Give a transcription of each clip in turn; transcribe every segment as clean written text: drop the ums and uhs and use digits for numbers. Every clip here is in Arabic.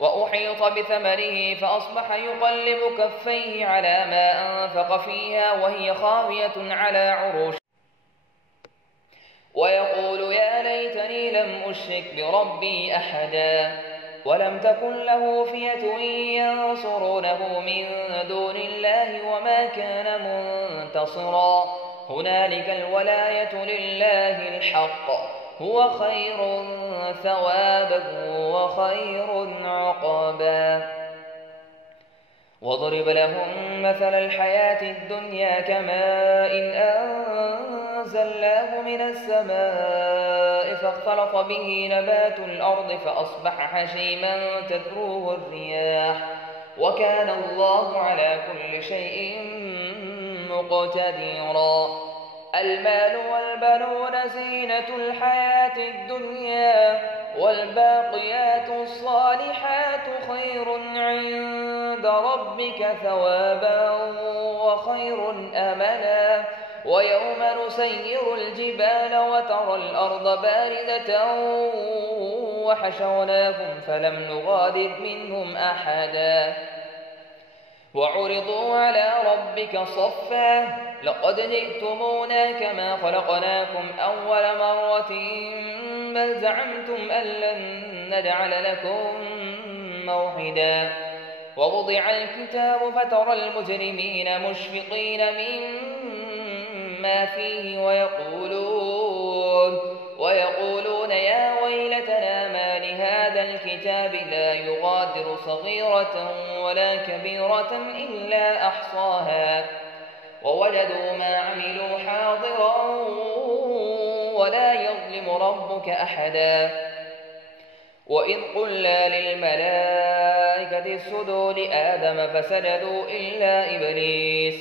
وأحيط بثمره فأصبح يقلب كفيه على ما أنفق فيها وهي خاوية على عروش ويقول يا ليتني لم أشرك بربي أحدا ولم تكن له فئة ينصرونه من دون الله وما كان منتصرا هنالك الولاية لله الحق هو خير ثوابا وخير عقبا واضرب لهم مثل الحياة الدنيا كماء أنزلناه من السماء فاختلط به نبات الأرض فأصبح هشيما تذروه الرياح وكان الله على كل شيء مقتدرا المال والبنون زينة الحياة الدنيا والباقيات الصالحات خير عند ربك ثوابا وخير أملا ويوم نسير الجبال وترى الأرض باردة وحشرناهم فلم نغادر منهم أحدا وعرضوا على ربك صفا لقد جئتمونا كما خلقناكم أول مرة بل زعمتم أن لن نجعل لكم موعدا ووضع الكتاب فترى المجرمين مشفقين مما فيه ويقولون يا ويلتنا ما لهذا الكتاب لا يغادر صغيرة ولا كبيرة إلا أحصاها ووجدوا ما عملوا حاضرا ولا يظلم ربك أحدا وإذ قلنا للملائكة اسجدوا لآدم فسجدوا إلا إبليس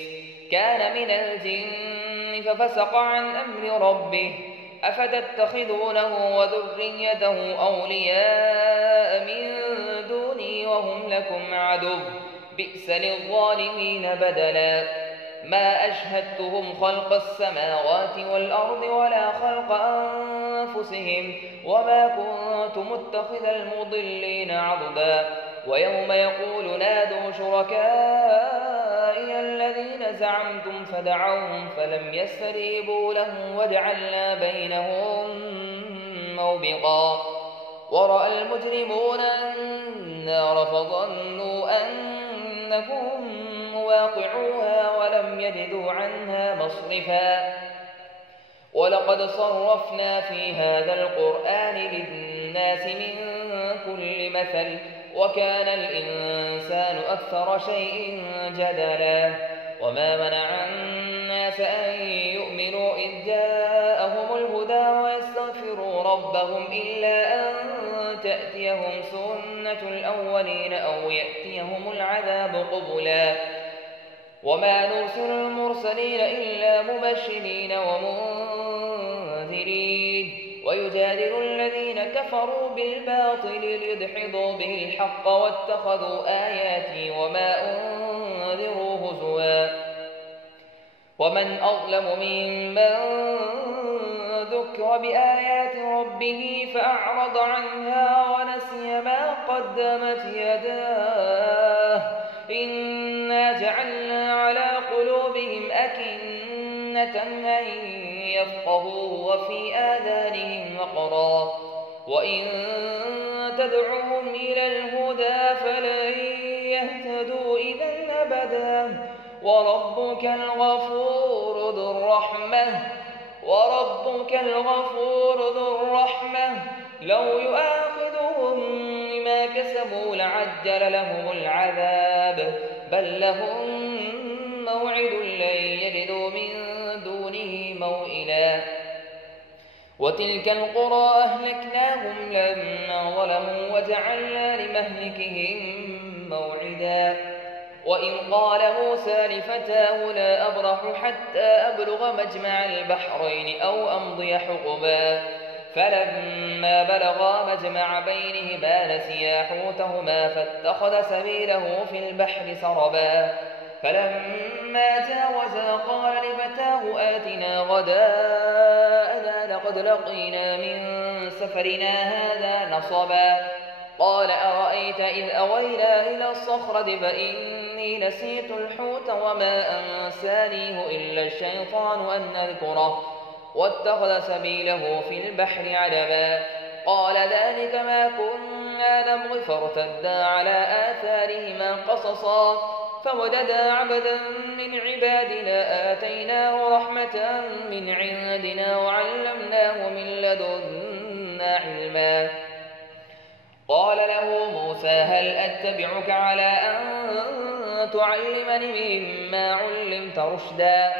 كان من الجن ففسق عن أمر ربه أفتتخذونه وذريته أولياء من دوني وهم لكم عدو بئس للظالمين بدلا ما أشهدتهم خلق السماوات والأرض ولا خلق أنفسهم وما كنت متخذ المضلين عضدا ويوم يقول نادوا شركائي الذين زعمتم فدعوهم فلم يستجيبوا لهم وجعلنا بينهم موبقا ورأى المجرمون النار فظنوا أنهم مواقعوها ولم يجدوا عنها مصرفا ولقد صرفنا في هذا القرآن للناس من كل مثل وكان الإنسان أكثر شيء جدلا وما منع الناس أن يؤمنوا إذ جاءهم الهدى ويستغفروا ربهم إلا أن تأتيهم سنة الأولين أو يأتيهم العذاب قبلا وما نرسل المرسلين إلا مبشرين ومنذرين ويجادل الذين كفروا بالباطل ليدحضوا به الحق واتخذوا آياتي وما أنذروا هزوا ومن أظلم ممن ذكر بآيات ربه فأعرض عنها ونسي ما قدمت يداه إنا جعلنا على قلوبهم أكنة أن يفقهوا وفي آذانهم وقرا وإن تدعوهم إلى الهدى فلن يهتدوا إذا أبدا وربك الغفور ذو الرحمة لو يؤاخذهم بما كسبوا لعجل لهم العذاب بل لهم موعد لن يجدوا من دونه موئلا وتلك القرى أهلكناهم لما ظلموا وجعلنا لمهلكهم موعدا وإن قال موسى لفتاه لا أبرح حتى أبلغ مجمع البحرين أو أمضي حقبا فلما بلغا مجمع بينهما نسيا حوتهما فاتخذ سبيله في البحر سربا فلما جاوزا قال لفتاه آتنا غداءنا لقد لقينا من سفرنا هذا نصبا قال أرأيت إذ أوينا إلى الصخرة فإني نسيت الحوت وما أنسانيه إلا الشيطان أن أذكره واتخذ سبيله في البحر عجبا قال ذلك ما كنا نبغي فارتدا على آثارهما قصصا فوجدا عبدا من عبادنا آتيناه رحمة من عندنا وعلمناه من لدنا علما قال له موسى هل أتبعك على أن تعلمني مما علمت رشدا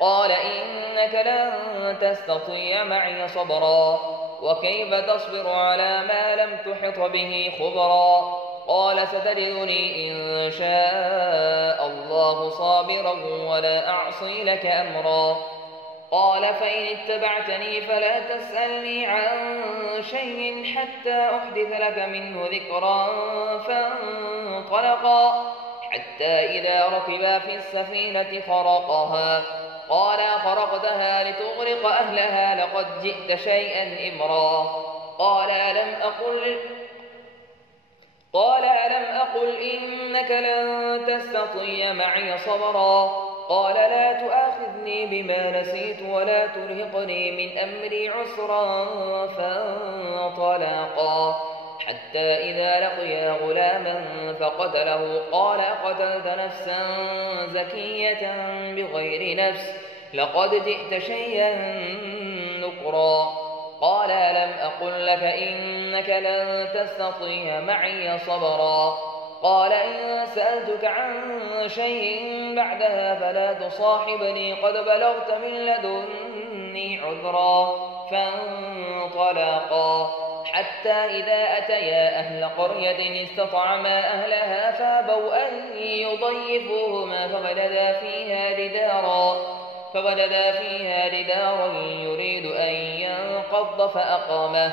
قال إنك لن تستطيع معي صبرا وكيف تصبر على ما لم تحط به خبرا قال ستجدني إن شاء الله صابرا ولا أعصي لك أمرا قال فإن اتبعتني فلا تسألني عن شيء حتى أحدث لك منه ذكرا فانطلقا حتى إذا ركبا في السفينة خرقها قال خرقتها لتغرق أهلها لقد جئت شيئا إمرا قال ألم أقل إنك لن تستطيع معي صبرا قال لا تؤاخذني بما نسيت ولا ترهقني من أمري عسرا فانطلقا حتى إذا لقيا غلاما فقتله قال قتلت نفسا زكية بغير نفس لقد جئت شيئا نكرا قال ألم أقل لك إنك لن تستطيع معي صبرا قال إن سألتك عن شيء بعدها فلا تصاحبني قد بلغت من لدني عذرا فانطلقا حتى إذا أتيا أهل قرية استطعما أهلها فابوا أن يضيفوهما فوجدا فيها جدارا يريد أن ينقض فأقامه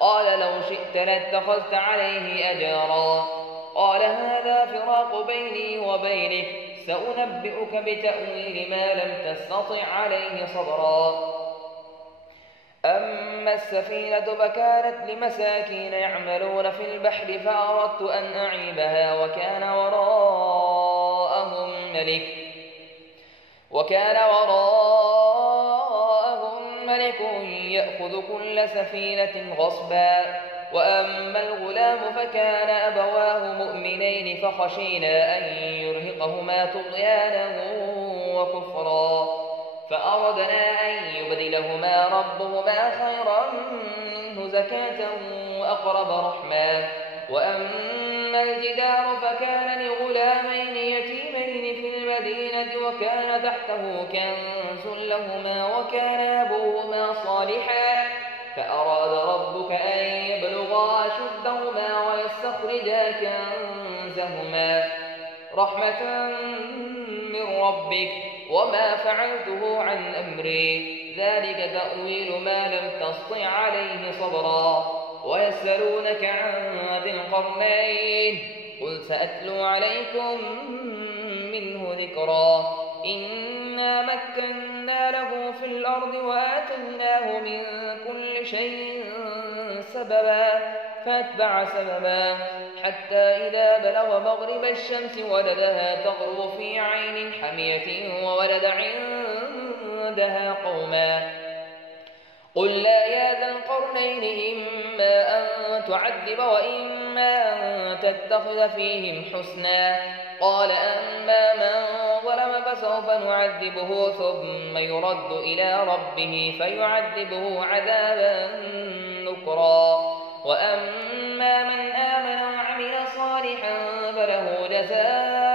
قال لو شئت لاتخذت عليه أجرا قال هذا فراق بيني وبينك سأنبئك بتأويل ما لم تستطع عليه صبرا أما السفينة فكانت لمساكين يعملون في البحر فأردت أن أعيبها وكان وراءهم ملك يأخذ كل سفينة غصبا وأما الغلام فكان أبواه مؤمنين فخشينا أن يرهقهما طغيانا وكفرا فأردنا أن يبدلهما ربهما خيرا منه زكاة وأقرب رحما وأما الجدار فكان لغلامين يتيمين في المدينة وكان تحته كنز لهما وكان أبوهما صالحا فأراد ربك أن يبلغا أشدهما ويستخرجا كنزهما رحمة من ربك وما فعلته عن أمري ذلك تأويل ما لم تسطع عليه صبرا ويسألونك عن ذي القرنين قل سأتلو عليكم منه ذكرا إنا مكنا له في الأرض وآتيناه من كل شيء سببا فاتبع سببا حتى إذا بلغ مغرب الشمس وجدها تغرب في عين حمية وولد عندها قوما قل لا يا ذا القرنين إما أن تعذب وإما أن تتخذ فيهم حسنا قال أما من ظلم فسوف نعذبه ثم يرد إلى ربه فيعذبه عذابا نكرا وأما من آمن وعمل صالحا فله جزاء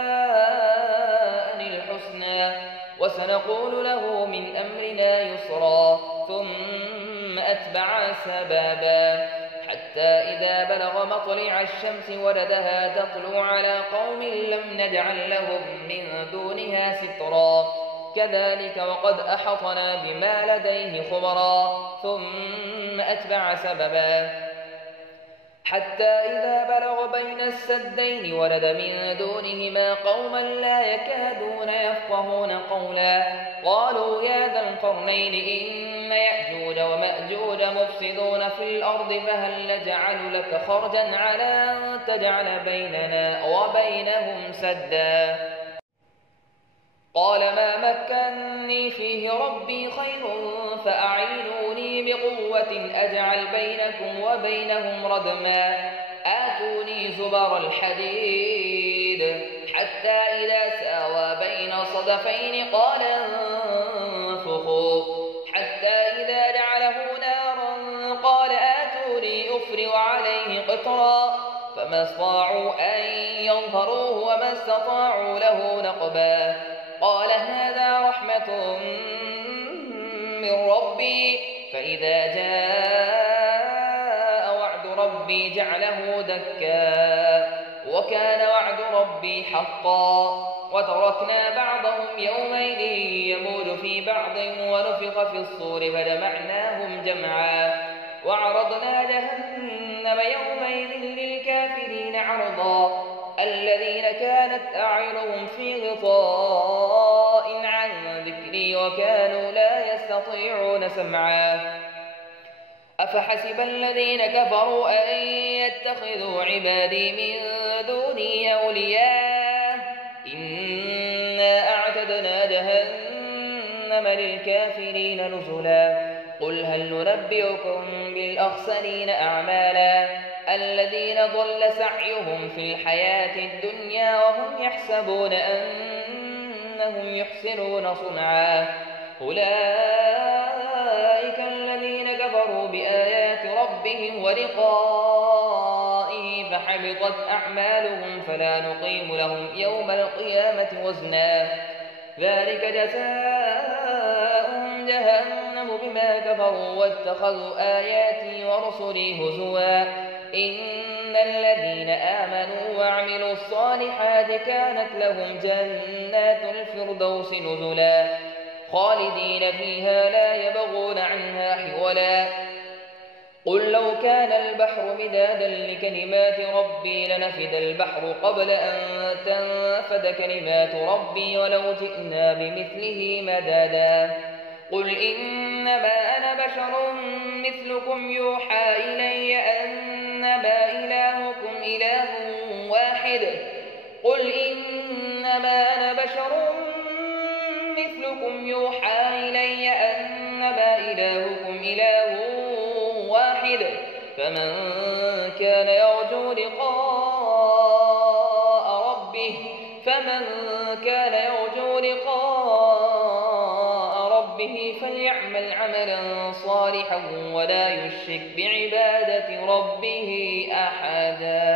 الحسنى وسنقول له من أمرنا يسرا ثم أتبع سبابا حتى إذا بلغ مطلع الشمس وجدها تطلع على قوم لم نجعل لهم من دونها سترا كذلك وقد أحطنا بما لديه خبرا ثم أتبع سببا حتى إذا بلغ بين السدين ولد من دونهما قوما لا يكادون يفقهون قولا قالوا يا ذا القرنين إن يأجوج ومأجوج مفسدون في الأرض فهل نجعل لك خرجا على أن تجعل بيننا وبينهم سدا قال ما مكني فيه ربي خير فأعينوني بقوة أجعل بينكم وبينهم ردما آتوني زبر الحديد حتى إذا ساوى بين صدفين قال انفخوا حتى إذا جعله نارا قال آتوني أفرغ عليه قطرا فما استطاعوا أن يظهروه وما استطاعوا له نقبا قال هذا رحمة من ربي فإذا جاء وعد ربي جعله دكا وكان وعد ربي حقا وتركنا بعضهم يومئذ يموج في بعض ونفخ في الصور فجمعناهم جمعا وعرضنا جهنم يومئذ للكافرين عرضا الذين كانت أعينهم في غطاء عن ذكري وكانوا لا يستطيعون سمعا أفحسب الذين كفروا أن يتخذوا عبادي من دوني أولياء إنا أعتدنا جهنم للكافرين نزلا قل هل ننبئكم بالأخسرين أعمالا الذين ضل سعيهم في الحياة الدنيا وهم يحسبون أنهم يحسنون صنعا أولئك الذين كفروا بآيات ربهم ولقائه فحبطت أعمالهم فلا نقيم لهم يوم القيامة وزنا ذلك جزاؤهم جهنم بما كفروا واتخذوا آياتي ورسلي هزوا إن الذين آمنوا وعملوا الصالحات كانت لهم جنات الفردوس نزلا خالدين فيها لا يبغون عنها حولا قل لو كان البحر مدادا لكلمات ربي لنفد البحر قبل أن تنفد كلمات ربي ولو جئنا بمثله مدادا قل إنما أنا بشر مثلكم يوحى إلي أنما إلهكم إله واحد قل إنما أنا بشر مثلكم يوحى إلي أنما إلهكم إله واحد فمن كان يرجو لقاء ربه فليعمل عملا صالحا ولا يشرك بعبادة ربه أحدا.